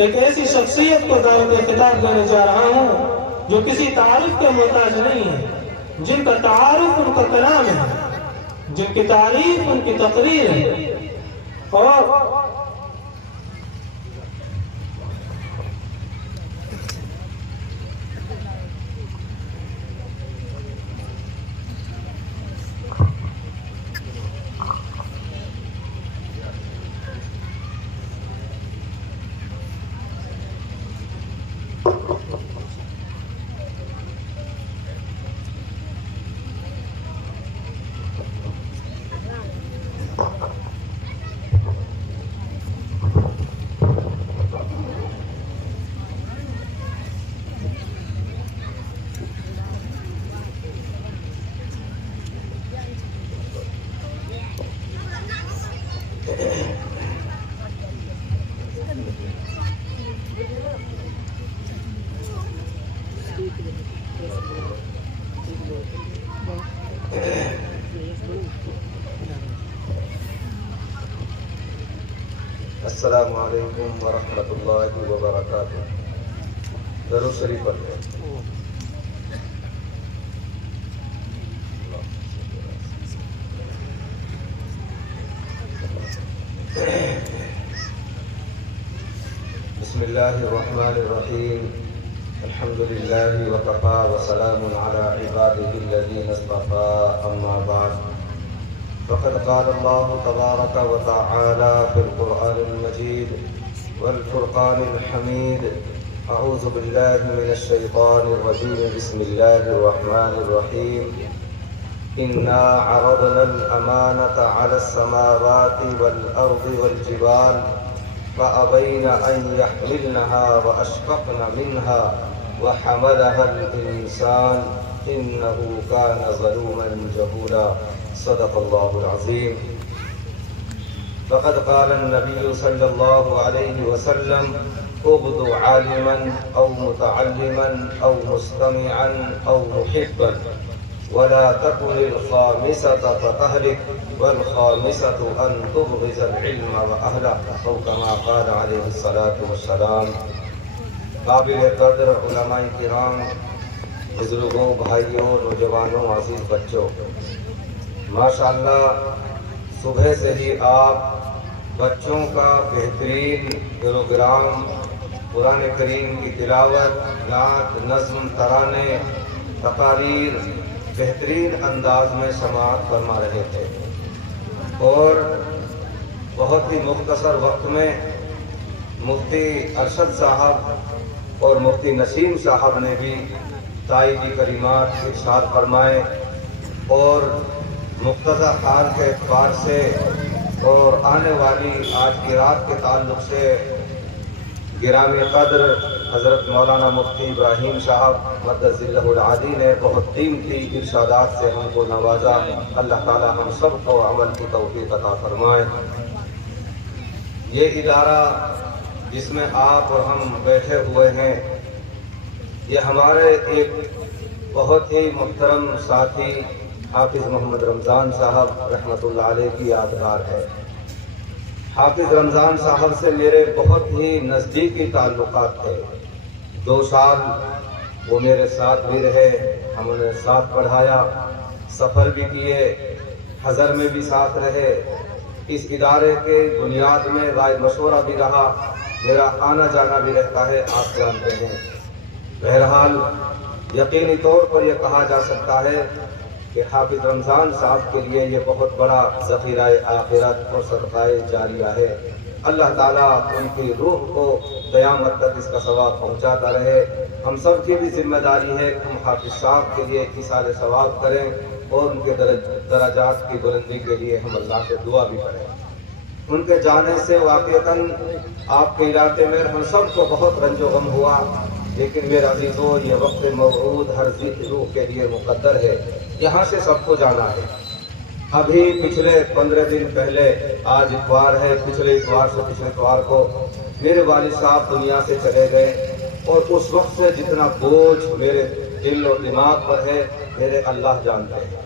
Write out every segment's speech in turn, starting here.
ایک ایسی شخصیت کو دعوت خطاب دینے جا رہا ہوں جو کسی تعارف کے محتاج نہیں ہے، جن کا تعارف ان کا کلام ہے، جن کی تعریف ان کی تقریر ہے، اور السلام علیکم ورحمۃ اللہ وبرکاتہ۔ درود شریف پڑھتے ہیں۔ بسم اللہ الرحمن الرحیم۔ الحمد للہ وکفی وسلام علی عبادہ الذین اصطفی، اما بعد فقد قال الله تبارك وتعالى في القرآن المجيد والفرقان الحميد: أعوذ بالله من الشيطان الرجيم، بسم الله الرحمن الرحيم. إنا عرضنا الأمانة على السماوات والأرض والجبال فأبين أن يحملنها وأشفقن منها وحملها الإنسان إنه كان ظلوما جهولا. صدق الله العظيم. فقد قال النبي صلى الله عليه وسلم: اغدو عالما أو متعلما أو مستمعا أو محبا ولا تكن الخامسة فتهلك والخامسة أن تبغض العلم وأهله، أو كما قال عليه الصلاة والسلام. قابل قدر علماء کرام، بزرگوں، بھائیوں، نوجوانوں، عزیز بچوں، ماشاءاللہ صبح سے ہی آپ بچوں کا بہترین پروگرام، قرآن کریم کی تلاوت، نعت، نظم، ترانے، تقاریر بہترین انداز میں سماعت فرما رہے تھے، اور بہت ہی مختصر وقت میں مفتی ارشد صاحب اور مفتی نسیم صاحب نے بھی تائیدی کلمات ارشاد فرمائے، اور مقتضی حال کے اعتبار سے اور آنے والی آج کی رات کے تعلق سے گرامی قدر حضرت مولانا مفتی ابراہیم صاحب مدد ذلہ العالی نے بہت قیمتی ارشادات سے ہم کو نوازا۔ اللہ تعالی ہم سب کو عمل کی توفیق عطا فرمائے۔ یہ ادارہ جس میں آپ اور ہم بیٹھے ہوئے ہیں، یہ ہمارے ایک بہت ہی محترم ساتھی حافظ محمد رمضان صاحب رحمۃ اللہ علیہ کی یادگار ہے۔ حافظ رمضان صاحب سے میرے بہت ہی نزدیکی تعلقات تھے۔ 2 سال وہ میرے ساتھ بھی رہے، ہم نے ساتھ پڑھایا، سفر بھی کیے، حضر میں بھی ساتھ رہے، اس ادارے کے بنیاد میں رائے مشورہ بھی رہا، میرا آنا جانا بھی رہتا ہے، آپ جانتے ہیں۔ بہرحال یقینی طور پر یہ کہا جا سکتا ہے کہ حافظ رمضان صاحب کے لیے یہ بہت بڑا ذخیرہ آخرت اور صدقہ جاریہ ہے۔ اللہ تعالیٰ ان کی روح کو قیامت تک اس کا ثواب پہنچاتا رہے۔ ہم سب کی بھی ذمہ داری ہے کہ ہم حافظ صاحب کے لیے ایثار ثواب کریں، اور ان کے درجات کی بلندی کے لیے ہم اللہ سے دعا بھی کریں۔ ان کے جانے سے واقعتاً آپ کے علاقے میں ہم سب کو بہت رنج و غم ہوا، لیکن میرے عزیزوں، یہ وقت موعود ہر ذی روح کے لیے مقدر ہے، یہاں سے سب کو جانا ہے۔ ابھی پچھلے 15 دن پہلے، آج اتوار ہے، پچھلے اتوار سے پچھلے اتوار کو میرے والد صاحب دنیا سے چلے گئے، اور اس وقت سے جتنا بوجھ میرے دل و دماغ پر ہے، میرے اللہ جانتے ہیں۔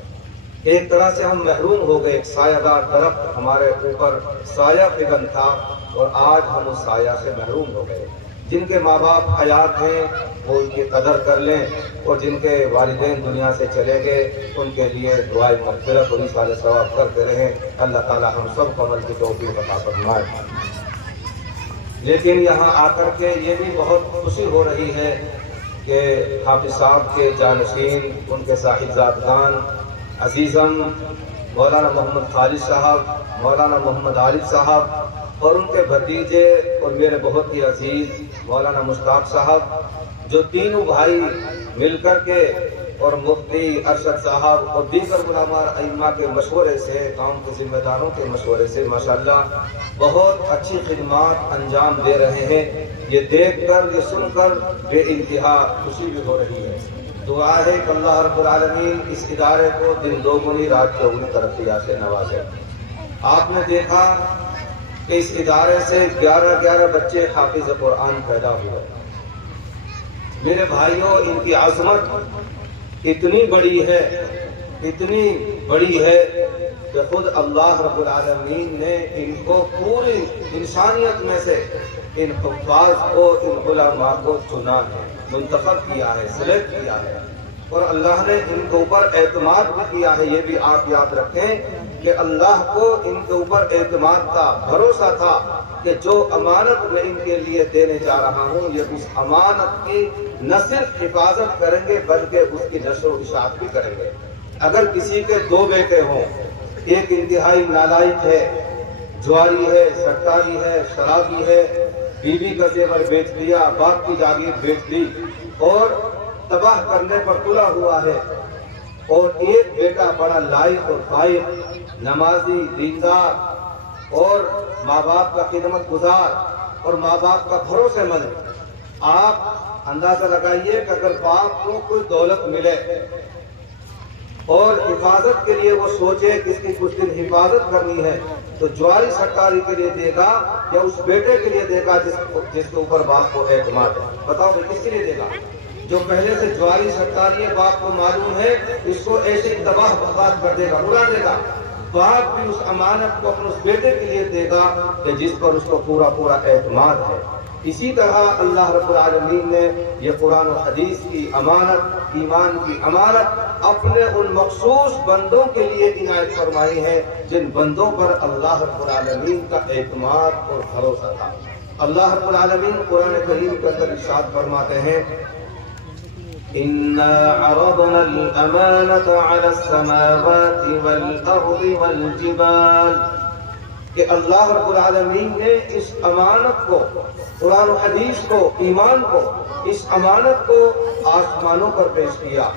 ایک طرح سے ہم محروم ہو گئے، ایک سایہ دار درخت ہمارے اوپر سایہ فگن تھا، اور آج ہم اس سایہ سے محروم ہو گئے۔ جن کے ماں باپ حیات ہیں وہ ان کی قدر کر لیں، اور جن کے والدین دنیا سے چلے گئے ان کے لیے دعائے مغفرت اور ایصال ثواب کرتے رہیں۔ اللہ تعالی ہم سب کو عمل کی توفیق عطا فرمائے۔ لیکن یہاں آ کر کے یہ بھی بہت خوشی ہو رہی ہے کہ حافظ صاحب کے جانشین، ان کے صاحبزادگان عزیزم مولانا محمد خالد صاحب، مولانا محمد عارف صاحب اور ان کے بھتیجے اور میرے بہت ہی عزیز مولانا مشتاق صاحب، جو تینوں بھائی مل کر کے اور مفتی ارشد صاحب اور دیگر علماء ائمہ کے مشورے سے، قوم کے ذمہ داروں کے مشورے سے ماشاءاللہ بہت اچھی خدمات انجام دے رہے ہیں۔ یہ دیکھ کر، یہ سن کر بے انتہا خوشی بھی ہو رہی ہے۔ دعا ہے کہ اللہ رب العالمین اس ادارے کو دن دوگنی رات چوگنی ترقیات سے نوازے۔ آپ نے دیکھا کہ اس ادارے سے 11 بچے حافظ قرآن پیدا ہوئے۔ میرے بھائیوں، ان کی عظمت اتنی بڑی ہے کہ خود اللہ رب العالمین نے ان کو پوری انسانیت میں سے ان حفاظ کو، ان علماء کو چنا ہے، منتخب کیا ہے، سلیکٹ کیا ہے، اور اللہ نے ان کے اوپر اعتماد بھی کیا ہے۔ یہ بھی آپ یاد رکھیں کہ اللہ کو ان کے اوپر اعتماد تھا، بھروسہ تھا کہ جو امانت میں ان کے لیے دینے جا رہا ہوں، یہ اس امانت کی نہ صرف حفاظت کریں گے بلکہ اس کی نشر و اشاعت بھی کریں گے۔ اگر کسی کے 2 بیٹے ہوں، ایک انتہائی نالائق ہے، جواری ہے، سٹاری ہے، شرابی ہے، بیوی کا زیور بیچ دیا، باپ کی جاگیر بیچ دی اور تباہ کرنے پر تلا ہوا ہے، اور ایک بیٹا بڑا لائق اور فائق، نمازی، دیندار اور ماں باپ کا خدمت گزار اور ماں باپ کا بھروسے مند، آپ اندازہ لگائیے کہ اگر باپ کو کوئی دولت ملے اور حفاظت کے لیے وہ سوچے کہ اس کی کچھ دن حفاظت کرنی ہے، تو جواری سٹاری کے لیے دے گا یا اس بیٹے کے لیے دے گا جس کے اوپر باپ کو اعتماد ہے؟ بتاؤ بھائی کس کے لیے دے گا؟ جو پہلے سے جواری سٹاری ہے، باپ کو معلوم ہے اس کو ایسے تباہ برباد کر دے گا، اڑا دے گا، باپ بھی اس امانت کو اپنے اس بیٹے کے لیے دے گا کہ جس پر اس کو پورا اعتماد ہے۔ اسی طرح اللہ رب العالمین نے یہ قرآن و حدیث کی امانت، ایمان کی امانت اپنے ان مخصوص بندوں کے لیے عنایت فرمائی ہے جن بندوں پر اللہ رب العالمین کا اعتماد اور بھروسہ تھا۔ اللہ رب العالمین قرآن کریم کے اندر ارشاد فرماتے ہیں، إِنَّا عَرَضْنَا الْأَمَانَةَ عَلَى السَّمَاوَاتِ وَالْأَرْضِ وَالْجِبَالِ، کہ اللہ رب العالمین نے اس امانت کو، قرآن و حدیث کو، ایمان کو، اس امانت کو آسمانوں پر پیش کیا،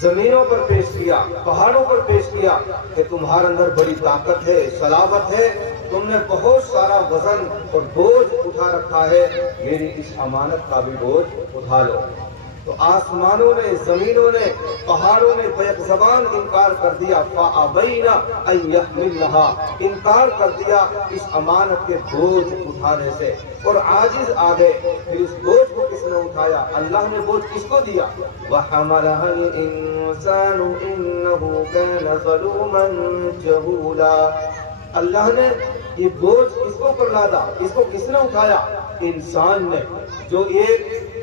زمینوں پر پیش کیا، پہاڑوں پر پیش کیا کہ تمہارے اندر بڑی طاقت ہے، صلابت ہے، تم نے بہت سارا وزن اور بوجھ اٹھا رکھا ہے، میری اس امانت کا بھی بوجھ اٹھا لو۔ تو آسمانوں نے، زمینوں نے، پہاڑوں نے بیک زبان انکار کر دیا، فَأَبَيْنَ أَن يَحْمِلْنَهَا، انکار کر دیا اس امانت کے بوجھ اٹھانے سے، اور عاجز آ گئے۔ پھر اس بوجھ کو کس نے اٹھایا؟ اللہ نے بوجھ کس کو دیا؟ وَحَمَلَهَا الْإِنسَانُ إِنَّهُ كَانَ ظَلُومًا جَهُولًا، اللہ نے یہ بوجھ کس کو پر لادا؟ اس کو کس نے اٹھایا؟ انسان نے، جو ایک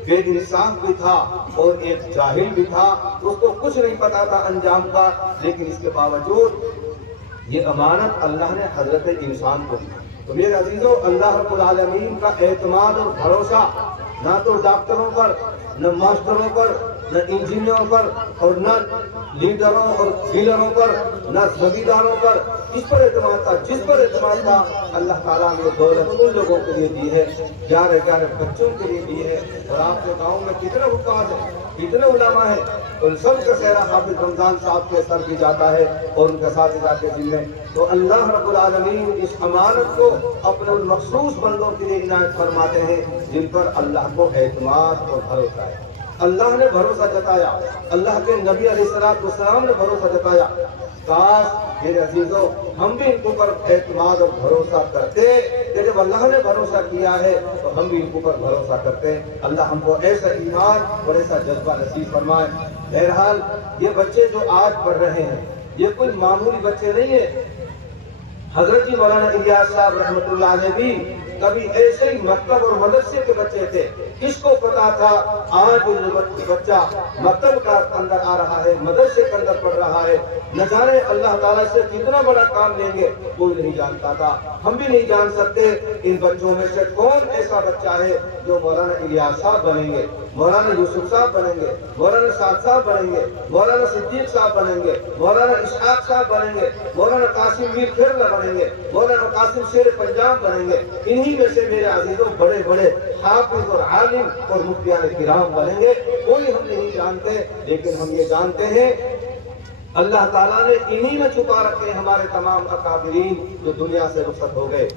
بے انصاف بھی تھا اور ایک جاہل بھی تھا، اس کو کچھ نہیں پتا تھا انجام کا، لیکن اس کے باوجود یہ امانت اللہ نے حضرت انسان کو دی۔ تو میرے عزیزوں، اللہ رب العالمین کا اعتماد اور بھروسہ نہ تو ڈاکٹروں پر، نہ ماسٹروں پر، نہ انجینئروں پر، اور نہ لیڈروں اور ڈیلروں پر، نہ زمینداروں پر، کس پر اعتماد تھا؟ جس پر اعتماد تھا اللہ تعالیٰ نے دولت ان لوگوں کے لیے دی ہے، 11 بچوں کے لیے دی ہے۔ اور آپ کے گاؤں میں کتنے حفاظ ہیں، کتنے علماء ہیں، ان سب کا سہرا حافظ رمضان صاحب کے سر کی جاتا ہے اور ان کے اساتذہ کے ذمے۔ تو اللہ رب العالمین اس امانت کو اپنے ان مخصوص بندوں کے لیے عنایت فرماتے ہیں جن پر اللہ کو اعتماد اور بھروسہ ہے۔ اللہ نے بھروسہ جتایا، اللہ کے نبی علیہ السلام نے بھروسہ جتایا۔ کاش میرے عزیزوں ہم بھی ان کے اوپر اعتماد اور بھروسہ کرتے کہ جب اللہ نے بھروسہ کیا ہے تو ہم بھی ان کے اوپر بھروسہ کرتے۔ اللہ ہم کو ایسا ایمان اور ایسا جذبہ نصیب فرمائے۔ بہرحال یہ بچے جو آج پڑھ رہے ہیں یہ کوئی معمولی بچے نہیں ہیں۔ حضرت مولانا الیاس صاحب رحمۃ اللہ علیہ بھی کبھی ایسے ہی مکتب اور مدرسے کے بچے تھے. کس کو پتا تھا آج بچہ مکتب کا اندر آ رہا ہے, مدرسے کے اندر پڑھ رہا ہے, نہ جانے اللہ تعالیٰ سے کتنا بڑا کام لیں گے, کوئی نہیں جانتا تھا. ہم بھی نہیں جان سکتے ان بچوں میں سے کون ایسا بچہ ہے جو مولانا الیاس صاحب بنیں گے, مولانا یوسف صاحب بنیں گے, مولانا سعد صاحب بنیں گے, مولانا صدیق صاحب بنیں گے, مولانا اسحاق صاحب بنیں گے, مولانا قاسم میر کھیرلا بنیں گے, مولانا قاسم شیر پنجاب بنیں گے. انہی میں سے میرے عزیزوں بڑے بڑے حافظ اور عالم اور مفتیان کرام بنیں گے. کوئی ہم نہیں جانتے, لیکن ہم یہ جانتے ہیں اللہ تعالیٰ نے انہی میں چھپا رکھے ہمارے تمام اکابرین جو دنیا سے رخصت ہو گئے.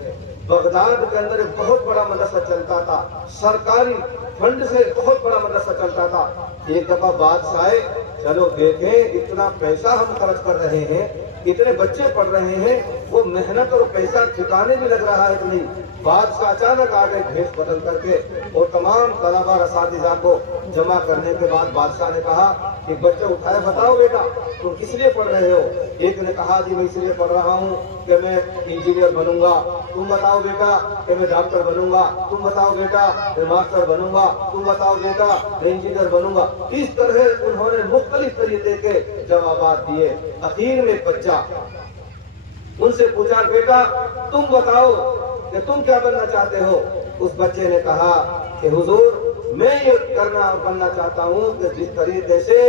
بغداد کے اندر ایک بہت بڑا مدرسہ چلتا تھا, سرکاری فنڈ سے بہت بڑا مدرسہ چلتا تھا. ایک دفعہ بادشاہ آئے, چلو دیکھیں اتنا پیسہ ہم خرچ کر رہے ہیں, اتنے بچے پڑھ رہے ہیں, وہ محنت اور پیسہ ٹھکانے بھی لگ رہا ہے کہ نہیں. بادشاہ اچانک آ گئے بھیس بدل کر کے, اور تمام طلباء اساتذہ کو جمع کرنے کے بعد بادشاہ نے کہا کہ بچے اٹھائے, بتاؤ بیٹا تم کس لیے پڑھ رہے ہو. ایک نے کہا جی میں اس لیے پڑھ رہا ہوں کہ میں انجینئر بنوں گا. تم بتاؤ بیٹا کہ میں ڈاکٹر بنوں گا. تم بتاؤ بیٹا میں ماسٹر بنوں گا. تم بتاؤ بیٹا میں انجینئر بنوں گا. اس طرح انہوں نے مختلف طریقے کے جوابات دیے. اخیر میں ایک بچہ ان سے پوچھا, بیٹا تم بتاؤ کہ تم کیا بننا چاہتے ہو. اس بچے نے کہا کہ حضور میں یہ کرنا اور بننا چاہتا ہوں کہ جس طریقے سے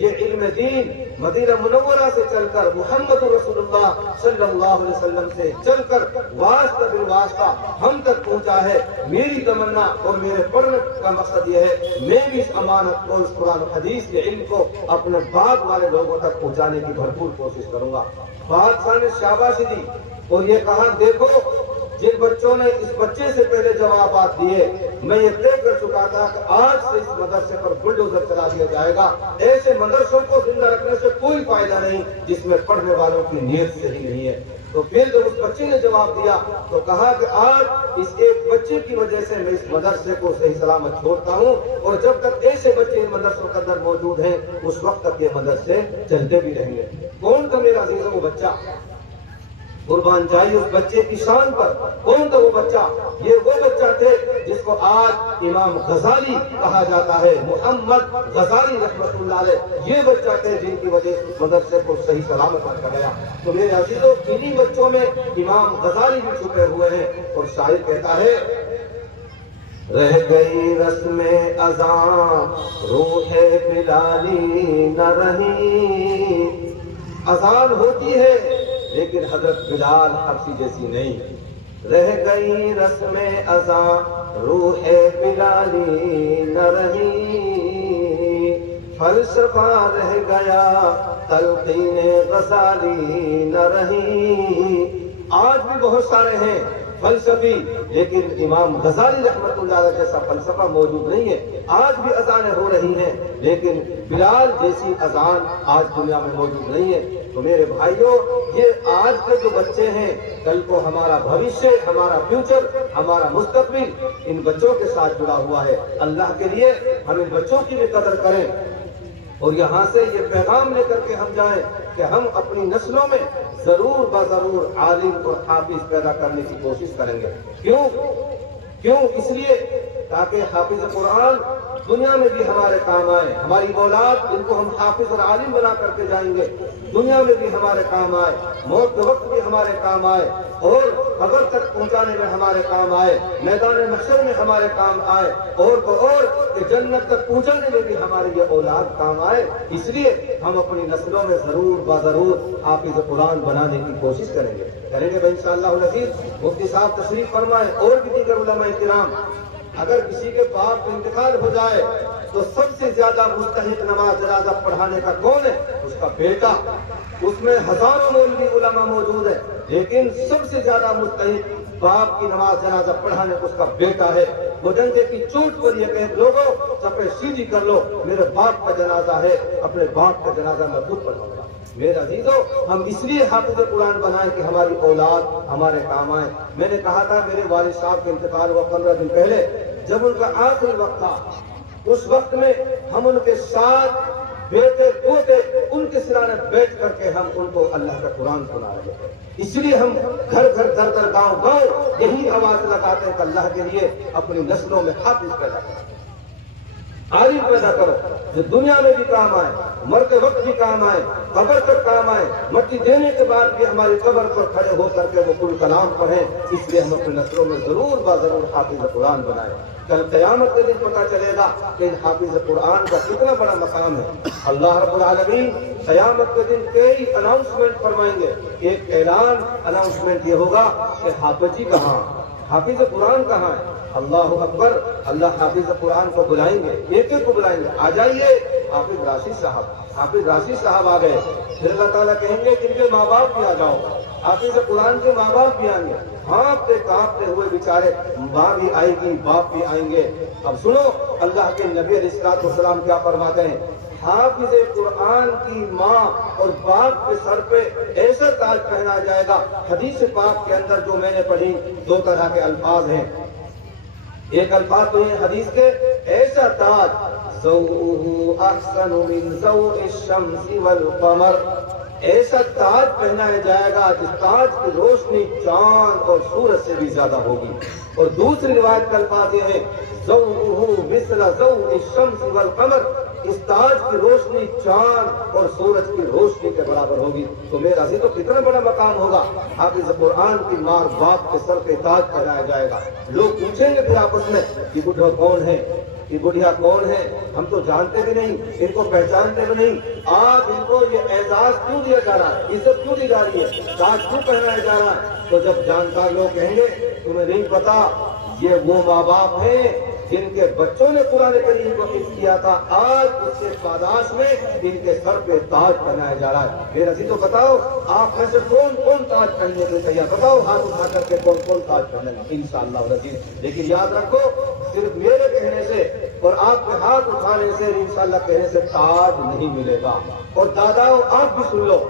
یہ علم دین مدینہ منورہ سے چل کر محمد رسول اللہ صلی اللہ علیہ وسلم سے چل کر واسطہ بالواسطہ ہم تک پہنچا ہے, میری تمنا اور میرے پڑھنے کا مقصد یہ ہے میں بھی اس امانت کو, اس قرآن حدیث کے علم کو اپنے بعد والے لوگوں تک پہنچانے کی بھرپور کوشش کروں گا. بادشاہ نے شاباشی دی اور یہ کہا, دیکھو جن بچوں نے اس بچے سے پہلے جوابات دیے میں یہ طے کر چکا تھا کہ آج سے اس مدرسے پر بلڈوزر چلا دیا جائے گا. ایسے مدرسوں کو زندہ رکھنے سے کوئی فائدہ نہیں جس میں پڑھنے والوں کی نیت صحیح نہیں ہے. تو پھر جب اس بچے نے جواب دیا تو کہا کہ آج اس ایک بچے کی وجہ سے میں اس مدرسے کو صحیح سلامت چھوڑتا ہوں, اور جب تک ایسے بچے ان مدرسوں کے اندر موجود ہیں اس وقت تک یہ مدرسے چلتے بھی رہیں گے. کون تھا میرا عزیزوں وہ بچہ؟ قربان جائیے اس بچے کی شان پر. کون تھا وہ بچہ؟ یہ وہ بچہ تھے جس کو آج امام غزالی کہا جاتا ہے, محمد غزالی رحمۃ اللہ علیہ. یہ بچہ تھے جن کی وجہ سے مدرسے کو صحیح سلامت رکھا گیا. تو میرے عزیزوں انہی بچوں میں امام غزالی بھی چھپے ہوئے ہیں. اور شاعر کہتا ہے, رہ گئی رسم اذان روح بلالی نہ رہی. اذان ہوتی ہے لیکن حضرت بلال حبشی جیسی نہیں. رہ گئی رسم اذان روح بلالی نہ رہی, فلسفہ رہ گیا تلقین غزالی نہ رہی. آج بھی بہت سارے ہیں فلسفی, لیکن امام غزالی رحمۃ اللہ علیہ جیسا فلسفہ موجود نہیں ہے. آج بھی اذانیں ہو رہی ہیں لیکن بلال جیسی اذان آج دنیا میں موجود نہیں ہے. تو میرے بھائیوں, یہ آج کے جو بچے ہیں کل کو ہمارا بھوشیہ, ہمارا فیوچر, ہمارا مستقبل ان بچوں کے ساتھ جڑا ہوا ہے. اللہ کے لیے ہم ان بچوں کی بھی قدر کریں اور یہاں سے یہ پیغام لے کر کے ہم جائیں کہ ہم اپنی نسلوں میں ضرور بضرور عالم اور حافظ پیدا کرنے کی کوشش کریں گے. کیوں؟ اس لیے تاکہ حافظ قرآن دنیا میں بھی ہمارے کام آئے. ہماری اولاد ان کو ہم حافظ اور عالم بنا کر کے جائیں گے, دنیا میں بھی ہمارے کام آئے, موت کے وقت بھی ہمارے کام آئے, اور قبر تک پہنچانے میں ہمارے کام آئے, میدان محشر میں ہمارے کام آئے, اور تو اور کہ جنت تک پہنچانے میں بھی ہمارے یہ اولاد کام آئے. اس لیے ہم اپنی نسلوں میں ضرور بضرور حافظ قرآن بنانے کی کوشش کریں گے بھائی انشاءاللہ العزیز. مفتی صاحب تشریف فرمائے اور بھی دیگر علماء کرام. اگر کسی کے باپ کا انتقال ہو جائے تو سب سے زیادہ مستحق نماز جنازہ پڑھانے کا کون ہے؟ اس کا بیٹا. اس میں ہزاروں مولوی علماء موجود ہیں, لیکن سب سے زیادہ مستحق باپ کی نماز جنازہ پڑھانے کو اس کا بیٹا ہے. وہ ڈنڈے کی چوٹ پر یہ کہ لوگوں چپے سیدھی کر لو, میرے باپ کا جنازہ ہے, اپنے باپ کا جنازہ میں خود پڑھاؤں گا. میرے عزیزوں, ہم اس لیے حافظ قرآن بنائیں کہ ہماری اولاد ہمارے کام آئے. میں نے کہا تھا میرے والد صاحب کے انتقال ہوا 15 دن پہلے, جب ان کا آخری وقت تھا, اس وقت میں ہم ان کے ساتھ بیٹے پوتے ان کے سرانے بیٹھ کر کے ہم ان کو اللہ کا قرآن سنا رہے ہیں۔ اس لیے ہم گھر گھر در در گاؤں گاؤں یہی آواز لگاتے ہیں کہ اللہ کے لیے اپنی نسلوں میں حافظ پیدا کرو، عالم پیدا کرو جو دنیا میں بھی کام آئے، مرتے وقت بھی کام آئے، قبر تک کام آئے، مٹی دینے کے بعد بھی ہماری قبر پر کھڑے ہو کر کے وہ کل کلام پڑھیں۔ اس لیے ہم اپنی نسلوں میں ضرور ضرور حافظ قرآن بنائیں۔ کل قیامت کے دن پتہ چلے گا کہ ان حافظ قرآن کا کتنا بڑا مقام ہے۔ اللہ رب العالمین قیامت کے دن کئی اناؤنسمنٹ فرمائیں گے۔ ایک اعلان اناؤنسمنٹ یہ ہوگا کہ حافظ جی کہاں، حافظ قرآن کہاں ہے؟ اللہ اکبر، اللہ حافظ قرآن کو بلائیں گے، ایک ایک کو بلائیں گے، آ جائیے حافظ راشد صاحب، حافظ راشد صاحب آ گئے۔ پھر اللہ تعالیٰ کہیں گے جن کے ماں باپ بھی آ جاؤ، حافظ قرآن کے ماں باپ بھی آئیں گے، ہانپتے کانپتے ہوئے بیچارے، ماں بھی آئے گی، باپ بھی آئیں گے۔ اب سنو اللہ کے نبی علیہ السلام کیا فرماتے ہیں، حافظ قرآن کی ماں اور باپ کے سر پہ ایسا تاج پہنا جائے گا۔ حدیث پاک کے اندر جو میں نے پڑھی دو طرح کے الفاظ ہیں، ایک الفاظ تو یہ حدیث کے ایسا تاج ضوءہ احسن من ضوء الشمس والقمر، ایسا تاج پہنایا جائے گا جس تاج کی روشنی چاند اور سورج سے بھی زیادہ ہوگی۔ اور دوسری روایت کا الفاظ یہ ہے ضوءہ مثل ضوء الشمس والقمر، اس تاج کی روشنی چاند اور سورج کی روشنی کے برابر ہوگی۔ تو میرا عزیز تو کتنا بڑا مقام ہوگا، حافظ قرآن کی ماں باپ کے سر پہ تاج پہنایا جائے گا۔ لوگ پوچھیں گے پھر آپس میں یہ بڈھا کون ہے، یہ بڑھیا کون ہے، ہم تو جانتے بھی نہیں، ان کو پہچانتے بھی نہیں، آج ان کو یہ اعزاز کیوں دیا جا رہا ہے، عزت کیوں دی جا رہی ہے، تاج کیوں پہنایا جا رہا ہے؟ تو جب جانکار لوگ کہیں گے تمہیں نہیں پتا یہ وہ ماں باپ ہیں جن کے بچوں نے قرآن کریم کو حفظ کیا تھا، آج اس کے پاداش میں ان کے سر پہ تاج پہنایا جا رہا ہے۔ میرا عزیز تو بتاؤ آپ میں سے کون کون تاج پہننے کے تیار، بتاؤ ہاتھ اٹھا کر کے کون کون تاج پہنے گا انشاءاللہ عزیز۔ لیکن یاد رکھو صرف میرے کہنے سے اور آپ کے ہاتھ اٹھانے سے انشاءاللہ کہنے سے تاج نہیں ملے گا۔ اور داداؤ آپ بھی سن لو،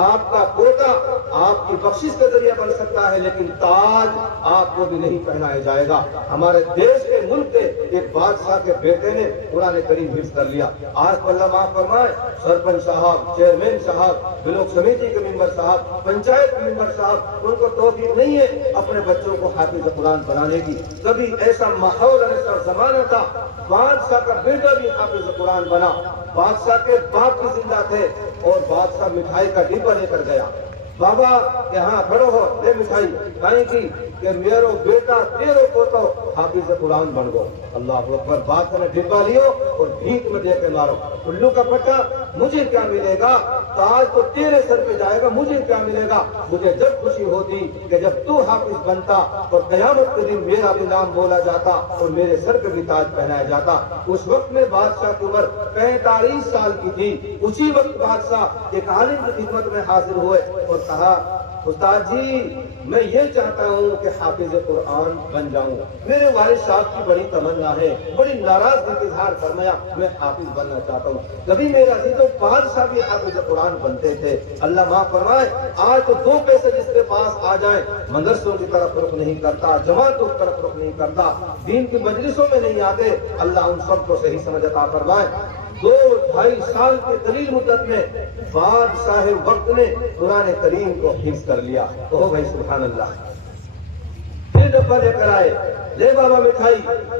آپ کا پوتا آپ کی بخشش کا ذریعہ بن سکتا ہے لیکن تاج آپ کو بھی نہیں پہنایا جائے گا۔ ہمارے دیش کے ملک کے ایک بادشاہ کے بیٹے نے قرآن کریم حفظ کر لیا، آج اللہ معاف فرمائے سرپنچ صاحب، چیئرمین صاحب، بلاک سمیتی کے ممبر صاحب، پنچایت کے ممبر صاحب، ان کو توفیق نہیں ہے اپنے بچوں کو حافظ قرآن بنانے کی۔ کبھی ایسا ماحول اور ایسا زمانہ تھا بادشاہ کا بیٹا بھی حافظ قرآن بنا، بادشاہ کے باپ بھی زندہ تھے اور بادشاہ مٹھائی کا ڈبہ لے کر گیا، بابا یہاں کھڑو ہو لے مٹھائی کہیں کی کہ میرو بیٹا تیرو پوتو حافظ قرآن بن گو۔ اللہ اکبر، بادشاہ نے ڈبہ لیو اور بھیک میں دے کے مارو، الو کا پٹا مجھے کیا ملے گا، تاج تو تیرے سر پہ جائے گا، مجھے کیا ملے گا؟ مجھے جب خوشی ہوتی کہ جب تو حافظ بنتا اور قیامت کے دن میرا بھی نام بولا جاتا اور میرے سر پہ بھی تاج پہنایا جاتا۔ اس وقت میں بادشاہ کی عمر 45 سال کی تھی۔ اسی وقت بادشاہ ایک عالم کی خدمت میں حاضر ہوئے اور کہا استاد جی میں یہ چاہتا ہوں کہ حافظ قرآن بن جاؤں، میرے والد صاحب کی بڑی تمنا ہے، بڑی ناراضگی کا اظہار فرمایا میں حافظ بننا چاہتا ہوں۔ کبھی میرا عزیزوں بادشاہ بھی حافظ قرآن بنتے تھے، اللہ معاف فرمائے آج تو 2 پیسے جس کے پاس آ جائیں مدرسوں کی طرف رخ نہیں کرتا، جماعتوں کی طرف رخ نہیں کرتا، دین کی مجلسوں میں نہیں آتے۔ اللہ ان سب کو صحیح سمجھ عطا فرمائے۔ 2-2.5 سال کے قلیل مدت میں بادشاہ وقت نے قرآن کریم کو حفظ کر لیا۔ کہو بھائی سبحان اللہ۔ پھر ڈبہ لے کر آئے، لے بابا مٹھائی،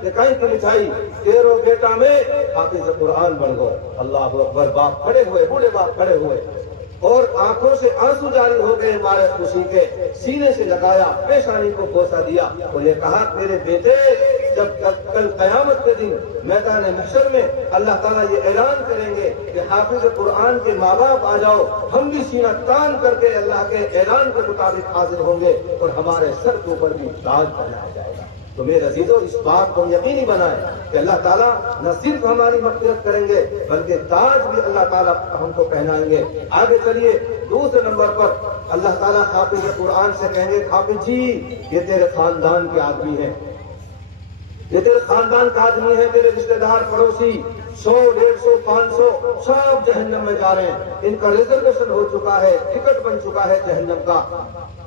کہیں کی مٹھائی تیرو بیٹا میں حافظ قرآن بن گو۔ اللہ اکبر، باپ کھڑے ہوئے، بوڑھے باپ کھڑے ہوئے اور آنکھوں سے آنسو جاری ہو گئے ہمارے خوشی کے، سینے سے لگایا، پیشانی کو بوسہ دیا اور یہ کہا میرے بیٹے جب کل قیامت کے دن میدان محشر میں اللہ تعالیٰ یہ اعلان کریں گے کہ حافظ قرآن کے ماں باپ آ جاؤ، ہم بھی سینہ تان کر کے اللہ کے اعلان کے مطابق حاضر ہوں گے اور ہمارے سر کے اوپر بھی تاج پہنایا جائے گا۔ تو میرے عزیزوں اس بات کو یقینی بنائیں کہ اللہ تعالیٰ نہ صرف ہماری مغفرت کریں گے بلکہ تاج بھی اللہ تعالیٰ ہم کو پہنائیں گے۔ آگے چلیے دوسرے نمبر پر اللہ تعالیٰ حافظ قرآن سے کہیں گے حافظ جی یہ تیرے خاندان کے آدمی ہیں، یہ تیرے خاندان کا آدمی ہے، تیرے رشتہ دار پڑوسی 100 150 500 سب جہنم میں جا رہے ہیں، ان کا ریزرویشن ہو چکا ہے، ٹکٹ بن چکا ہے جہنم کا۔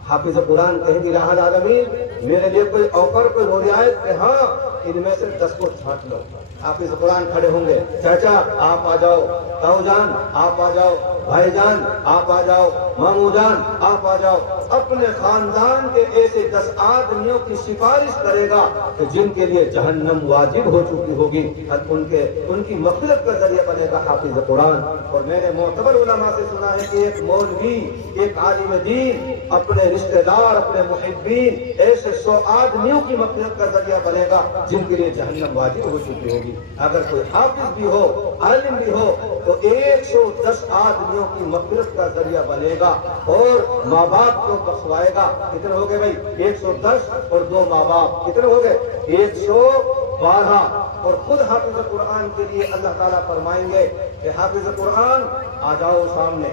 حافظ قرآن کہیں گے الہ العالمین میرے لیے کوئی آفر کوئی رعایت کہ ہاں ان میں سے 10 کو چھانٹ لو. حافظ قرآن کھڑے ہوں گے, چاچا آپ آ جاؤ, تاؤ جان آپ آ جاؤ, بھائی جان آپ آ جاؤ, مامو جان آپ آ جاؤ. اپنے خاندان کے ایسے 10 آدمیوں کی سفارش کرے گا کہ جن کے لیے جہنم واجب ہو چکی ہوگی, ان کی مغفرت کا ذریعہ بنے گا حافظ قرآن. اور میں نے معتبر علماء سے سنا ہے کہ ایک مولوی, ایک عالم دین اپنے رشتہ دار, اپنے محبین, ایسے 100 آدمیوں کی مغفرت کا ذریعہ بنے گا جن کے لیے جہنم واجب ہو چکی ہوگی. اگر کوئی حافظ بھی ہو, عالم بھی ہو, تو 110 آدمیوں کی مغفرت کا ذریعہ بنے گا اور ماں باپ کو بخشوائے گا. کتنے ہو گئے بھائی؟ 110 اور 2 ماں باپ کتنے ہو گئے؟ 112. اور خود حافظ قرآن کے لیے اللہ تعالیٰ فرمائیں گے کہ حافظ قرآن آ جاؤ, سامنے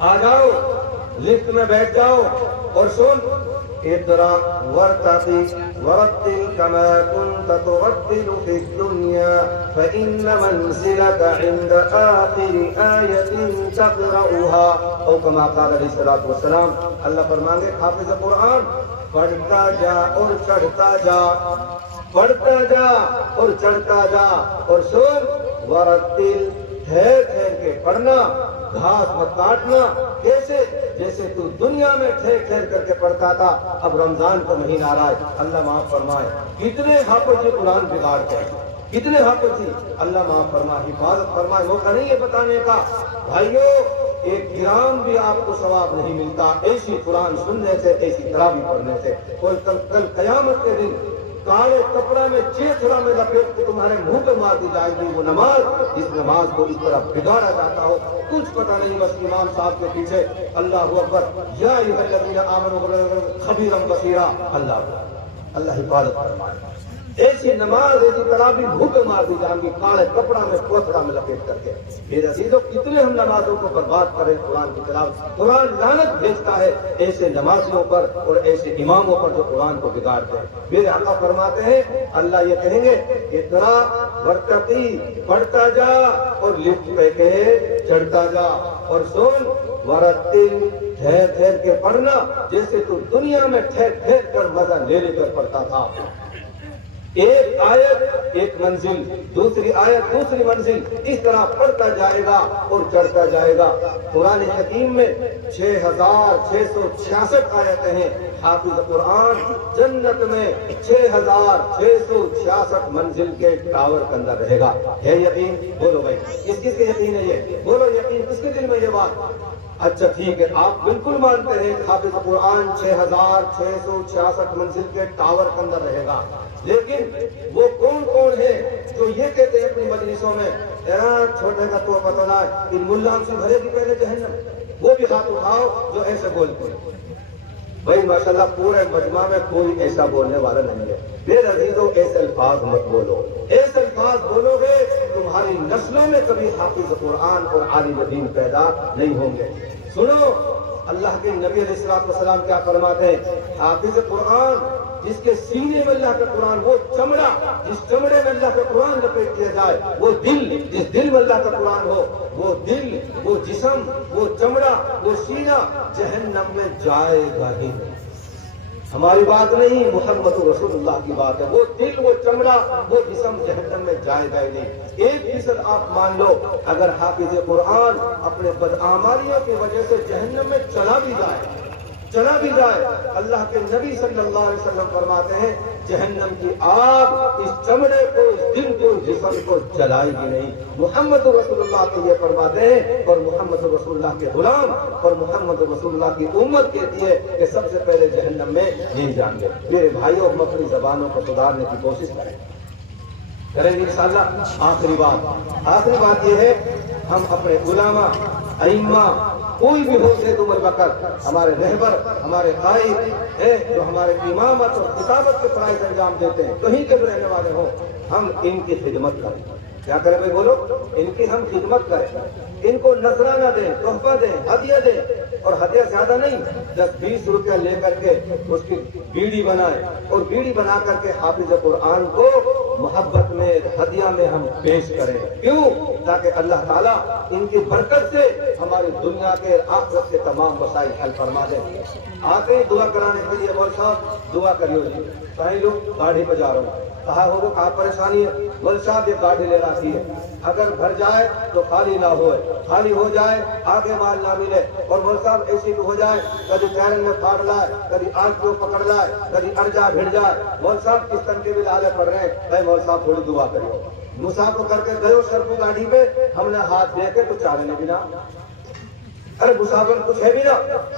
آ جاؤ, لفٹ میں بیٹھ جاؤ اور سن اقرأ وارتقي ورتل كما كنت ترتل في الدنيا فإن منزلك عند آخر آية تقرأها أو كما قال عليه الصلاة والسلام. اللہ فرمائیں گے حافظ قرآن پڑھتا جا اور چڑھتا جا, پڑھتا جا اور چڑھتا جا, اور سن ورتل ٹھہر ٹھہر کے پڑھنا, گھاس مت کاٹنا. کیسے؟ جیسے تو دنیا میں ٹھہر ٹھہر کر کے پڑھتا تھا. اب رمضان کا مہینہ آ رہا ہے, اللہ معاف فرمائے کتنے حافظ جی قرآن بگاڑتے ہیں, کتنے حافظ جی, اللہ معاف فرمائے, حفاظت فرمائے. موقع نہیں ہے بتانے کا بھائیو, 1 گرام بھی آپ کو ثواب نہیں ملتا ایسی قرآن سننے سے, ایسی تراویح پڑھنے سے. کوئی کل قیامت کے دن کالے کپڑا میں چیتھڑا میں لپیٹ کے تمہارے منہ پہ مار دی جائے گی وہ نماز, جس نماز کو اس طرح بگاڑا جاتا ہو. کچھ پتہ نہیں, بس امام صاحب کے پیچھے اللہ اکبر, یا ایھا الذین آمنوا خبیرا بصیرا. اللہ حفاظت فرمائے. ایسی نماز, ایسی تراویح منہ پہ مار دی جائیں گی کالے کپڑا میں کوتھڑا میں لپیٹ کر کے. میرے عزیزوں, کتنے ہم نمازوں کو برباد کریں قرآن کی تلاوت. قرآن لعنت بھیجتا ہے ایسے نمازیوں پر اور ایسے اماموں پر جو قرآن کو بگاڑتے ہیں. میرے آقا فرماتے ہیں, اللہ یہ کہیں گے اقرا ورتقی, پڑھتا جا اور لفٹ پہ کہ چڑھتا جا, اور سن ورتل ٹھہر ٹھہر کے پڑھنا جیسے تو دنیا میں ٹھہر ٹھہر کر مزہ لے لے کر پڑھتا تھا. ایک آیت ایک منزل, دوسری آیت دوسری منزل, اس طرح پڑھتا جائے گا اور چڑھتا جائے گا. قرآن حکیم میں 6666 آیتیں ہیں. حافظ قرآن جنت میں 6666 منزل کے ٹاور کے اندر رہے گا. ہے یقین؟ بولو بھائی, کس کس کے یقین ہے یہ؟ بولو یقین کس کے دل میں یہ بات؟ اچھا ٹھیک ہے, آپ بالکل مانتے ہیں کہ حافظ قرآن 6666 منزل کے ٹاور کے اندر رہے گا. لیکن وہ کون کون ہے جو یہ کہتے ہیں اپنی مجلسوں میں چھوٹے کا تو پتہ نہ ہے, ان ملا سے بھرے گی پہلے جہنم. وہ بھی ہاتھ اٹھاؤ جو ایسے بولتے ہیں. بھائی ماشاءاللہ پورے مجمع میں کوئی ایسا بولنے والا نہیں ہے. میرے عزیزوں, ایسے الفاظ مت بولو. ایسے الفاظ بولو گے تمہاری نسلوں میں کبھی حافظ قرآن اور عالم دین پیدا نہیں ہوں گے. سنو, اللہ کے نبی علیہ السلام کیا فرماتے ہیں؟ حافظ قرآن جس کے سینے میں اللہ کا قرآن, وہ چمڑا جس چمڑے میں اللہ کا قرآن لپیٹ دیا جائے, وہ دل جس دل میں اللہ کا قرآن ہو, وہ دل, وہ جسم, وہ چمڑا, وہ سینہ جہنم میں جائے گا ہی نہیں. ہماری بات نہیں, محمد رسول اللہ کی بات ہے. وہ دل, وہ چمڑا, وہ جسم جہنم میں جائے گا ہی نہیں. 1% آپ مان لو, اگر حافظ قرآن اپنے بدعمالیوں کی وجہ سے جہنم میں چلا بھی جائے, اللہ کے نبی صلی اللہ علیہ وسلم فرماتے ہیں جہنم کی آگ اس چمڑے کو, اس دل کو, اس جسم کو جلائے گی نہیں. محمد رسول اللہ کو یہ فرماتے ہیں, اور محمد رسول اللہ کے غلام اور محمد رسول اللہ کی امت کہتی ہے کہ سب سے پہلے جہنم میں نہیں جائیں گے. میرے بھائیوں, ہم اپنی زبانوں کو سدھارنے کی کوشش کریں گے انشاءاللہ. آخری بات یہ ہے, ہم اپنے علماء, ائمہ, کوئی بھی ہو زید عمر بکر, ہمارے رہبر, ہمارے قائد ہیں جو ہمارے امامت اور کتابت کے فرائض انجام دیتے ہیں, کہیں کے بھی رہنے والے ہوں, ہم ان کی خدمت کریں. کیا کریں بھائی بولو؟ ان کی ہم خدمت کریں, ان کو نذرانہ دیں, تحفہ دیں, ہدیہ دیں. اور ہدیہ زیادہ نہیں, 10-20 روپیہ لے کر کے اس کی بیڑی بنائے, اور بیڑی بنا کر کے حافظ قرآن کو محبت میں ہدیہ میں ہم پیش کریں. کیوں؟ تاکہ اللہ تعالیٰ ان کی برکت سے ہماری دنیا کے آخرت کے تمام مسائل حل فرما دیں. آتے ہی دعا کرانے کے لیے مول صاحب دعا کریو جی. کہیں لوگ گاڑی پہ جا رہا ہوں, کہا ہوگا کہاں پریشانی ہے؟ مول صاحب یہ گاڑی لے رہی ہے, اگر بھر جائے تو خالی نہ ہوئے, خالی ہو جائے آگے مال نہ ملے. اور مول صاحب ایسی بھی ہو جائے کبھی چیرن میں پھاڑ لائے, کبھی آنکھ کو پکڑ لائے, کبھی ارجا بھیڑ جائے. مول صاحب کس طرح کے بھی لالے پڑ رہے ہیں, بھائی مول صاحب تھوڑی دعا کریو. مسافر کر کے گئے سر کو گاڑی پہ, ہم نے ہاتھ دے کے تو چارے نے بھی نہ. ارے مسافر کچھ ہے بھی نا.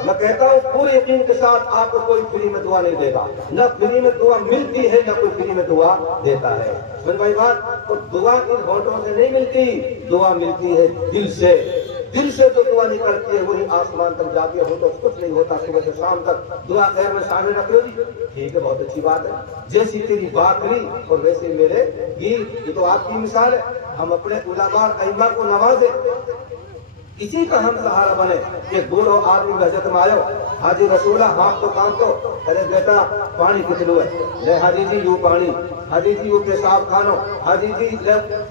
میں کہتا ہوں پورے یقین کے ساتھ آپ کو کوئی فری میں دعا نہیں دے گا, نہ فری میں دعا ملتی ہے نہ کوئی فری میں دعا دیتا ہے. سن بھائی بات, تو دعا ان ہونٹوں سے نہیں ملتی, دعا ملتی ہے دل سے. دل سے جو دعا نکلتی ہے وہی آسمان تک جاتی ہے. ہو تو کچھ نہیں ہوتا صبح سے شام تک. دعا خیر میں شامل رکھو جی, ٹھیک ہے, بہت اچھی بات ہے. جیسی تیری بات ہوئی اور ویسے میرے گیت, یہ تو آپ کی مثال ہے. ہم اپنے علماء ائمہ کو نوازیں, اسی کا ہم سہارا بنے. ایک بوڑھو آدمی حضرت میں آئے, حاجی رسولہ ہاتھ تو کام تو, ارے بیٹا پانی کتنو ہے؟ لے حاجی جی یوں پانی, حاجی جی وہ پیشاب کھانو, حاجی جی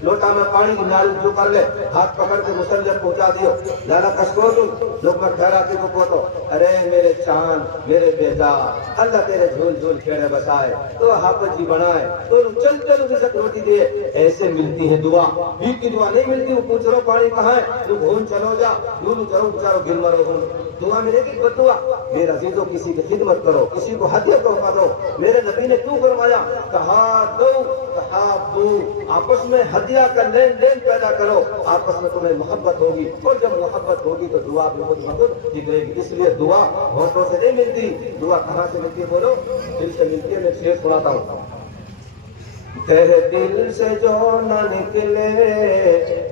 لوٹا میں پانی نال جو کر لے, ہاتھ پکڑ کے مسلم پہنچا دیو. لالا کسکو تم لوگ میں ٹھہراتے کو تو, ارے میرے چاند میرے بیٹا اللہ تیرے جھول جھول کھیڑے بسائے, تو حافظ جی بنائے, تو چل چل رزق روٹی دے. ایسے ملتی ہے دعا, بھیک کی دعا نہیں ملتی. وہ پوچھ رہو پانی کہاں ہے, تو گھوم چلو جا, یوں چلو بچارو گر مرو ہوں. دعا ملے گی بد دعا. میرے عزیزوں کسی کی خدمت کرو, کسی کو ہدیہ تحفہ دو. میرے نبی نے کیوں فرمایا, کہا دو کہا دو, آپس میں ہدیہ کا لین دین پیدا کرو, آپس میں تمہیں محبت ہوگی, اور جب محبت ہوگی تو دعا بھی خود بخود نکلے گی. اس لیے دعا ہونٹوں سے نہیں ملتی. دعا کہاں سے ملتی ہے بولو؟ دل سے ملتی ہے. میں شعر سناتا ہوں. تیرے دل سے جو نہ نکلے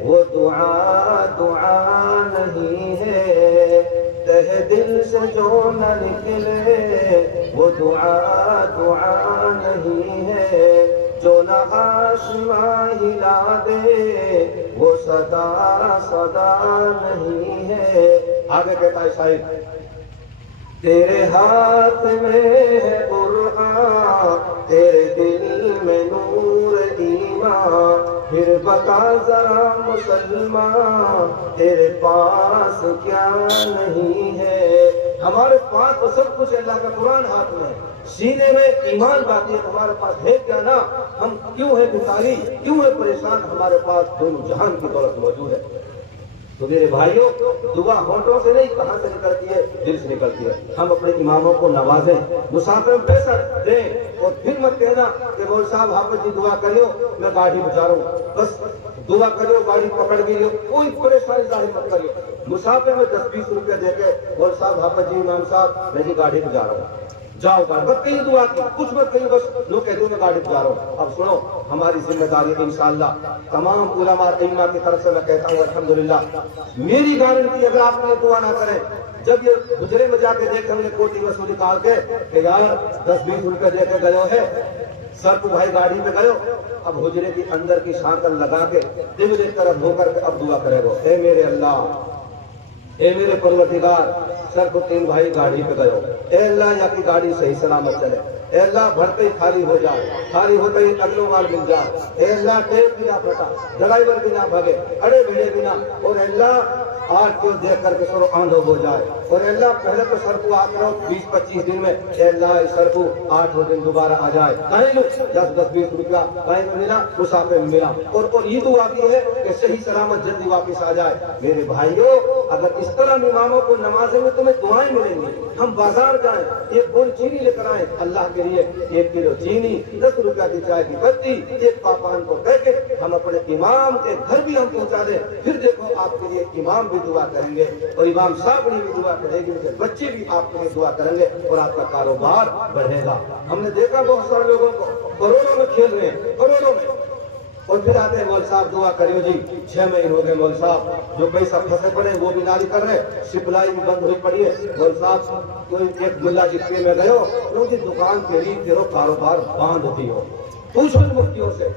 وہ دعا دعا نہیں ہے. تیرے دل سے جو نہ نکلے وہ دعا دعا نہیں ہے. جو نہ آسماں ہلا دے وہ صدا صدا نہیں ہے. آگے کہتا ہے شاعر, تیرے ہاتھ میں ہے قرآن, تیرے دل میں نور ایمان, پھر بتا ذرا مسلمان تیرے پاس کیا نہیں ہے. ہمارے پاس تو سب کچھ اللہ کا قرآن ہاتھ میں ہے, سینے میں ایمان باقی ہے, ہمارے پاس ہے کیا نا؟ ہم کیوں ہے بھکاری, کیوں ہے پریشان؟ ہمارے پاس دونوں جہان کی دولت موجود ہے. تو میرے بھائیوں, دعا ہونٹوں سے نہیں, کہاں سے نکلتی ہے؟ دل سے نکلتی ہے. ہم اپنے اماموں کو نوازیں, مسافر پیسہ دیں, اور پھر مت کہنا کہ مول صاحب حافظ جی دعا کریو میں گاڑی بچا رہا ہوں, بس دعا کریو گاڑی پکڑ گئی, کوئی پریشانی ظاہر مت کریو. مسافر میں 10-20 روپے دے کے مول صاحب حافظ جی امام صاحب میں جی گاڑی بچا رہا ہوں, جاؤ گاڑی بس کہیں دعا کی, کچھ مت کہیں, بس لوگ کہتے ہیں میں گاڑی بچا رہا ہوں. اب سنو, ہماری ذمہ داری انشاءاللہ تمام علماء ائمہ کی طرف سے میں کہتا ہوں الحمدللہ, میری گارنٹی اگر آپ نے دعا نہ کریں, جب یہ حجرے میں جا کے دیکھیں گے کوٹی وصول نکال کے کہ یار 10-20 روپے دے کے گئے ہے, سر کو بھائی گاڑی پہ گئے, اب حجرے کی اندر کی شانکل لگا کے دل ایک طرف ہو کر کے اب دعا کرے گا, اے میرے اللہ, اے میرے پروردگار, سر کو 3 بھائی گاڑی پہ گئے, اے اللہ یا کی گاڑی صحیح سلامت چلے, اے اللہ بھرتے ہی خالی ہو جائے, خالی ہوتے ہی اگلوں مال مل جائے, اے اللہ ٹیپ بھی نہ پھٹا, ڈرائیور بھی نہ بھگے, اڑے بھیڑے بھی نہ, اور اے اللہ آج کو دیکھ کر کے سر آندھو ہو جائے, اور اے اللہ پہلے تو سر کو آپ رہو 20-25 دن میں, اے اللہ اس سر کو 8 دن دوبارہ آ جائے, کہیں لو 10-20 روپیہ کہیں ملا, مسافر میں ملا, اور یہ دعا بھی ہے کہ صحیح سلامت جلدی واپس آ جائے. میرے بھائیوں, اگر اس طرح اماموں کو نمازیں میں تمہیں دعائیں ملیں گی. ہم بازار جائیں, ایک بول چینی لے کر آئیں, اللہ کے لیے 1 کلو چینی, 10 روپیہ کی چائے کی پتی, 1 پاپان کو کہہ کے ہم اپنے امام کے گھر بھی ہم پہنچا دیں. پھر دیکھو آپ کے لیے امام بھی دعا کریں گے, اور امام صاحب بھی دعا کرے گی, ان کے بچے بھی آپ کے لیے دعا کریں گے, اور آپ کا کاروبار بڑھے گا. ہم نے دیکھا بہت سارے لوگوں کو کروڑوں میں کھیل رہے ہیں, کروڑوں میں, اور پھر آتے ہیں مول صاحب دعا کریو جی, 6 مہینے ہو گئے مول صاحب, جو پیسہ پھنسے پڑے وہ بھی نالی کر رہے, سپلائی بھی بند ہوئی پڑی ہے. مول صاحب کوئی ایک ملا جتنے میں گئے ہو, ان کی دکان تیری تیرو کاروبار باندھ ہوتی ہو, پوچھو مفتیوں سے,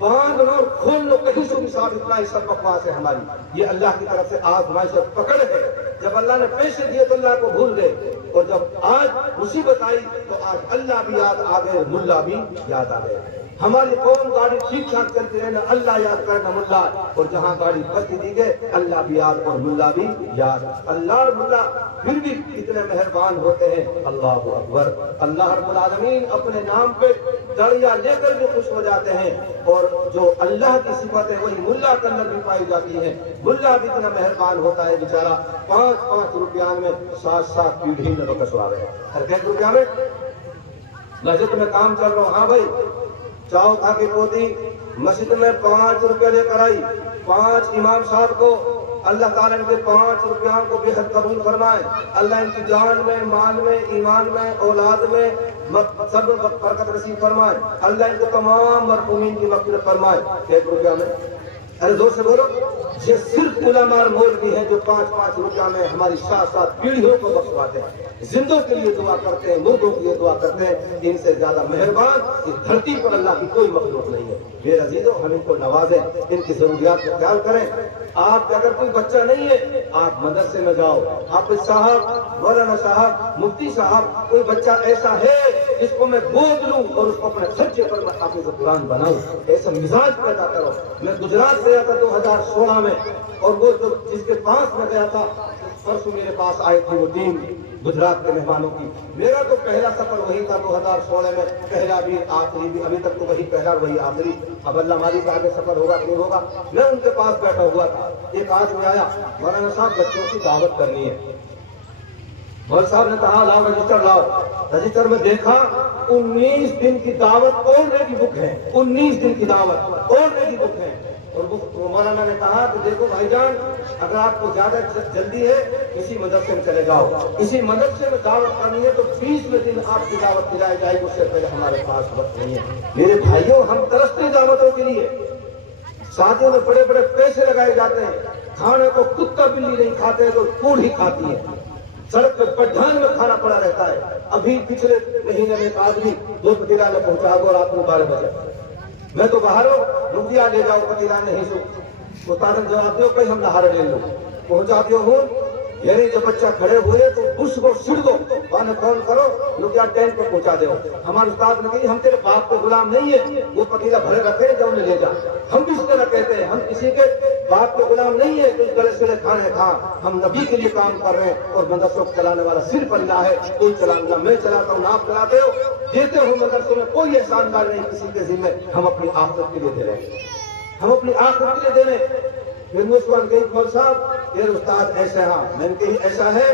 باندھ لو اور کھول لو, کہیں سے بھی صاحب اتنا ہی سب بکواس ہے ہماری. یہ اللہ کی طرف سے آزمائش اور پکڑ ہے. جب اللہ نے پیسے دیے تو اللہ کو بھول گئے, اور جب آج مصیبت آئی تو آج اللہ بھی یاد آ گئے، ملا بھی یاد آ گئے۔ ہماری قوم گاڑی ٹھیک ٹھاک چلتی رہے، نہ اللہ یاد کرنا ملا، اور جہاں گاڑی پھنسی دی گئے اللہ بھی یاد اور ملا بھی یاد۔ اللہ اور ملا پھر بھی کتنے مہربان ہوتے ہیں، اللہ اکبر۔ اللہ رب العالمین اپنے نام پہ دریا لے کر بھی خوش ہو جاتے ہیں، اور جو اللہ کی صفت ہے وہی ملا کے اندر بھی پائی جاتی ہے۔ ملا بھی اتنا مہربان ہوتا ہے بیچارہ، 5-5 روپیہ میں 7-7 پیڑھی میں بکسوا گیا۔ ہر 1 روپیہ میں مسجد میں کام چل رہا ہوں، ہاں بھائی چاؤ کھا کے پوتی مسجد میں 5 روپیہ لے کر آئی، 5 امام صاحب کو اللہ تعالیٰ ان کے 5 روپیہ کو بے حد قبول فرمائے۔ اللہ ان کی جان میں، مال میں، ایمان میں، اولاد میں سب برکت نصیب فرمائے۔ اللہ ان کو تمام مرحومین کی مغفرت فرمائے۔ 1 روپیہ میں ارے زور سے بولو، یہ صرف علماء اور مولوی ہیں جو 5-5 روپیہ میں ہماری 7-7 پیڑھیوں کو بخشواتے ہیں، زندوں کے لیے دعا کرتے ہیں، مردوں کے لیے دعا کرتے ہیں۔ ان سے زیادہ مہربان اس دھرتی پر اللہ کی کوئی مخلوق نہیں ہے۔ میرے عزیزوں، ہم ان کو نوازیں، ان کی ضروریات کا خیال کریں۔ آپ کا اگر کوئی بچہ نہیں ہے، آپ مدرسے میں جاؤ، حافظ صاحب، مولانا صاحب، مفتی صاحب، کوئی بچہ ایسا ہے جس کو میں گود لوں اور اس کو اپنے خرچے پر میں حافظ قرآن بناؤں، ایسا مزاج پیدا کرو۔ میں گجرات سے آیا تھا 2016 میں، اور وہ جو جس کے پاس میں گیا تھا، پرسوں میرے پاس آئی تھی وہ ٹیم گجرات کے مہمانوں کی۔ میرا تو پہلا سفر وہی تھا 2016 میں، پہلا بھی آخری بھی، ابھی تک تو وہی پہلا وہی آخری، اب اللہ ہماری کا آگے سفر ہوگا نہیں ہوگا۔ میں ان کے پاس بیٹھا ہوا تھا، ایک آدمی آیا، مولانا صاحب بچوں کی دعوت کرنی ہے۔ مولانا صاحب نے کہا لاؤ رجسٹر لاؤ۔ رجسٹر میں دیکھا 19 دن کی دعوت آلریڈی بک ہے، 19 دن کی دعوت آلریڈی بک ہے۔ اور وہ مولانا نے کہا کہ دیکھو بھائی جان، اگر آپ کو زیادہ جلدی ہے اسی مدرسے میں چلے جاؤ، اسی مدرسے میں دعوت کرنی ہے تو 20ویں دن آپ کی دعوت دلائی جائے گی، اس سے پہلے ہمارے پاس وقت نہیں ہے۔ میرے بھائیوں، ہم ترستے دعوتوں کے لیے، شادیوں میں بڑے بڑے پیسے لگائے جاتے ہیں، کھانے کو کتا بلی نہیں کھاتے ہیں تو کوڑ ہی کھاتی ہے، سڑک پہ پٹھان میں کھانا پڑا رہتا ہے۔ ابھی پچھلے مہینے میں ایک آدمی 2 پتیلا میں پہنچا دو رات کو 12 بجے، میں تو باہر ہوں، روپیہ لے جاؤ، پتیلا نہیں سو استاد جواب دو کہ ہم نہارے لے لو، پہنچا دیو ہوں۔ یعنی جب بچہ کھڑے ہوئے تو اس کو سڑ دو، وہاں فون کرو، روپیہ ٹینٹ پہ پہنچا دو۔ ہمارے استاد نے کہی ہم تیرے باپ کے غلام نہیں ہے، وہ پتیلا بھرے رکھے جا انہیں لے جا۔ ہم بھی اس طرح کہتے ہیں، ہم کسی کے باپ کے غلام نہیں ہے، کچھ گلے سلے کھانے کھا، ہم نبی کے لیے کام کر رہے ہیں، اور مدرسوں کو چلانے والا صرف اللہ ہے، کوئی چلانا میں چلاتا ہوں، آپ چلاتے ہو، دیتے ہو مدرسوں میں، کوئی احسان دار نہیں کسی کے ذمہ، ہم اپنی آخرت کے لیے دے رہے ہیں، ہم اپنی آخرت کے لیے دے رہے ہیں۔ پھر مسلمان کہی مول صاحب یہ استاد ایسا ہے، میں نے کہی ایسا ہے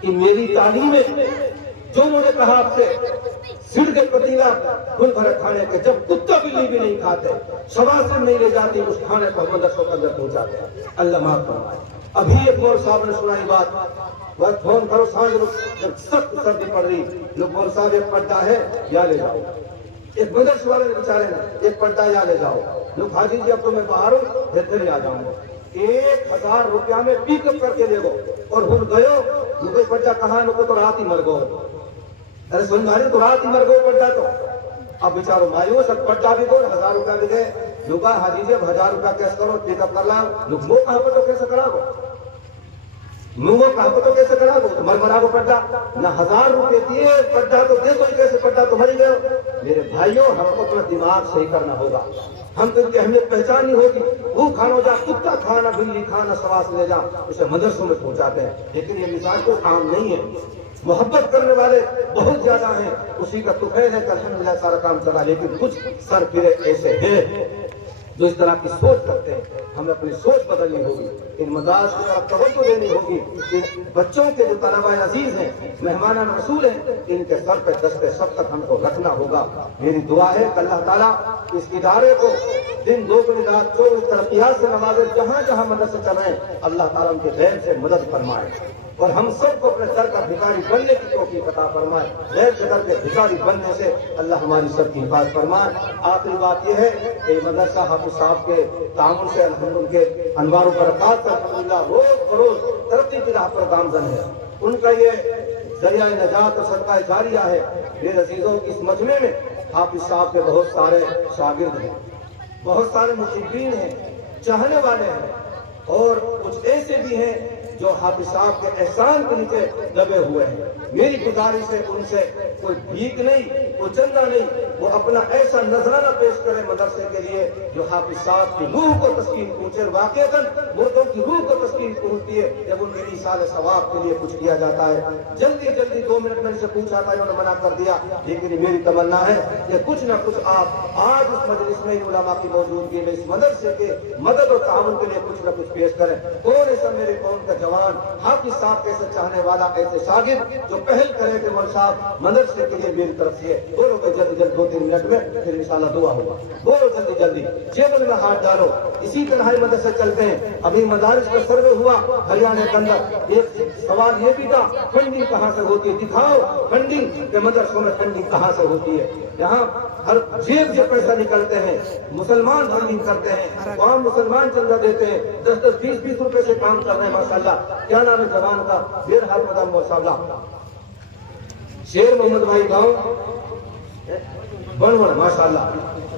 کہ میری تعلیم میں جو انہوں نے کہا آپ سے، سڑ کے پتیلا کھل بھرے کھانے کے، جب کتا بلی بھی نہیں کھاتے، شواسر نہیں لے جاتی، اس کھانے کو مدرسوں کے اندر پہنچاتے۔ اللہ معاف فرمائے۔ ابھی ایک مول صاحب نے سنائی بات، بس فون کرو سانج جب سخت سردی پڑ رہی، لوگ مول صاحب ایک پڑھتا ہے یا لے جاؤ، ایک مدرسے والے نے بیچارے نے ایک پڑھتا یا لے جاؤ، لوگ حاجی جی اب تو میں باہر ہوں، بہتر آ جاؤں گا، 1000 روپیہ میں پک اپ کر کے لے گو، اور بھول گئے کوئی پڑھتا کہاں لوگوں تو رات ہی مر گو، ارے سن ماری تو رات ہی مر گو پڑھتا تو اب بیچارو مایوس، اب پڑھتا بھی دو 1000 روپیہ بھی دے، لوگ حاجی جی اب 1000 روپیہ کیس کرو، پک اپ کر لاؤ، لوگ وہ کہاں پر تو کیسے کرا گو، وہ کہاں پر تو کیسے کرا گو، مر مرا کو پڑھتا نہ 1000 روپے دیے، پڑھتا تو دے تو کیسے پڑھتا تو مری گئے۔ میرے بھائیوں، ہم کو اپنا دماغ صحیح کرنا ہوگا، ہم تو ان کی اہمیت پہچاننی ہوگی۔ وہ کھانا جا کتا کھانا، بلی کھانا، سواس لے جا، اسے مدرسوں میں پہنچاتے ہیں، لیکن یہ مثال کو عام نہیں ہے۔ محبت کرنے والے بہت زیادہ ہیں، اسی کا تو خیر ہے کہ الحمدللہ سارا کام چلا، لیکن کچھ سر پھرے ایسے ہیں جو اس طرح کی سوچ کرتے ہیں۔ ہمیں اپنی سوچ بدلنی ہوگی، ان مدارس کی طرف توجہ دینی ہوگی، ان بچوں کے جو طلباء عزیز ہیں، مہمان رسول ہیں، ان کے سر پہ دست سب ہم کو رکھنا ہوگا۔ میری دعا ہے کہ اللہ تعالیٰ اس ادارے کو دن دوگنی رات چوبیس ترقیات سے نوازے، جہاں جہاں مدرسے چل رہے ہیں اللہ تعالیٰ ان کے غیر سے مدد فرمائے، اور ہم سب کو اپنے سر کا بھکاری بننے کی توفیق عطا فرمائے۔ غیر کے در کے بھکاری بننے سے اللہ ہماری سب کی حفاظت فرمائے۔ آخری بات یہ ہے کہ مدرسہ حافظ صاحب کے تعاون سے الحمد ان کے انوار و برکات سے الحمدللہ روز بروز ترقی کی راہ پر گامزن ہے۔ ان کا یہ ذریعہ نجات اور صدقہ جاریہ ہے۔ میرے عزیزوں، اس مجمع میں حافظ صاحب کے بہت سارے شاگرد ہیں، بہت سارے محبین ہیں، چاہنے والے ہیں، اور کچھ ایسے بھی ہیں جو حافظ صاحب کے احسان کے نیچے دبے ہوئے ہیں. میری گزارش ہے ان سے کوئی بھیک نہیں، کوئی چندہ نہیں، وہ اپنا ایسا نذرانہ پیش کرے مدرسے کے لیے جو حافظ صاحب کی روح کو تسکین پہنچے. واقعتاً مردوں کی روح کو تسکین پہنچتی ہے جب ان کے ایصال ثواب کے لیے کچھ کیا جاتا ہے. جلدی 2 منٹ میں ان سے پوچھا تھا، انہوں نے منع کر دیا، لیکن میری تمنا ہے کہ کچھ نہ کچھ آپ آج اس مجلس میں علماء کی موجودگی میں اس مدرسے کے مدد و تعاون کے لیے کچھ نہ کچھ پیش کریں. کون ایسا میرے قوم کا جوان حافظ صاحب کیسے چاہنے والا، ایسے شاگرد جو پہل کرے کہ مول صاحب مدرسے کے لیے میری طرف سے بولو کہ جلدی 2-3 منٹ میں پھر انشاءاللہ دعا ہوگا. بولو جلدی جیبل میں ہاتھ ڈالو. اسی طرح ہی مدرسے چلتے ہیں. ابھی مدارس کا سروے ہوا ہریانہ کے اندر، ایک سوال یہ بھی تھا فنڈنگ کہاں سے ہوتی ہے، دکھاؤ فنڈنگ کے مدرسوں میں فنڈنگ کہاں سے ہوتی ہے. یہاں ہر جیب سے پیسہ نکلتے ہیں، مسلمان فنڈنگ کرتے ہیں، عام مسلمان چندہ دیتے ہیں، 10-10, 20-20 روپے سے کام کر رہے ہیں. ماشاءاللہ کیا نام ہے جوان کا؟ بہرحال مدام ماشاءاللہ شیر محمد بھائی گاؤں بنون، ماشاءاللہ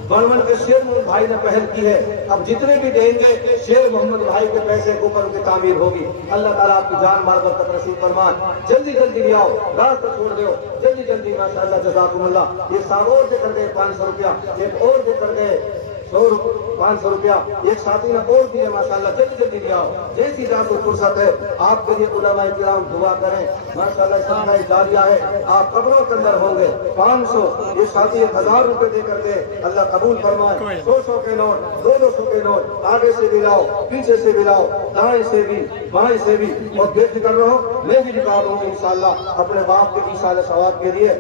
بنون کے شیر محمد بھائی نے پہل کی ہے. اب جتنے بھی دیں گے شیر محمد بھائی کے پیسے کے اوپر ان کی تعمیر ہوگی. اللہ تعالیٰ آپ کی جان مال برکت نصیب فرمائے. جلدی لے آؤ، راستہ چھوڑ دو جلدی ماشاءاللہ جزاکم اللہ. یہ سال اور دے کر گئے 500 روپیہ، ایک اور دے کر گئے 500 روپیہ، ایک ساتھی نے اور دیے. ماشاءاللہ جلدی لے آؤ. جیسی ذات کو فرصت ہے آپ کے لیے علماء کرام دعا کریں. ماشاءاللہ صدقہ جاریہ ہے، آپ قبروں کے اندر ہوں گے. 500 ایک ساتھی 1000 روپے دے کر دے، اللہ قبول فرمائے. 100 کے نوٹ، 200 کے نوٹ آگے سے بھی لاؤ، پیچھے سے بھی لاؤ، دائیں سے بھی بائیں سے بھی. اور بے فکر رہو، میں بھی نکال رہا ہوں انشاءاللہ اپنے باپ کے ایصال ثواب کے لیے.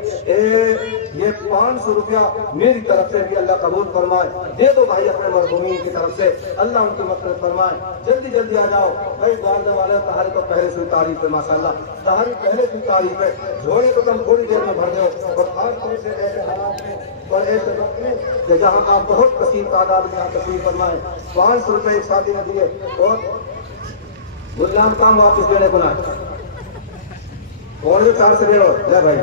یہ 500 روپیہ میری طرف سے بھی اللہ قبول فرمائے. دے دو بھائی اپنے مرحومین کی طرف سے، اللہ ان کی مغفرت فرمائے. جلدی آ جاؤ بھائی. والدہ والے تہاری تو پہلے سے تعریف ہے ماشاءاللہ، تہاری پہلے سے تعریف ہے. جھوڑے تو تم تھوڑی دیر میں بھر دو. اور خاص طور سے ایسے حالات میں اور ایسے وقت میں کہ جہاں آپ بہت کثیر تعداد میں یہاں تشریف فرمائیں. 500 روپے ایک ساتھی نے دیے. اور غلام کام واپس دینے کو نہ اور 4 سے لے لو. بھائی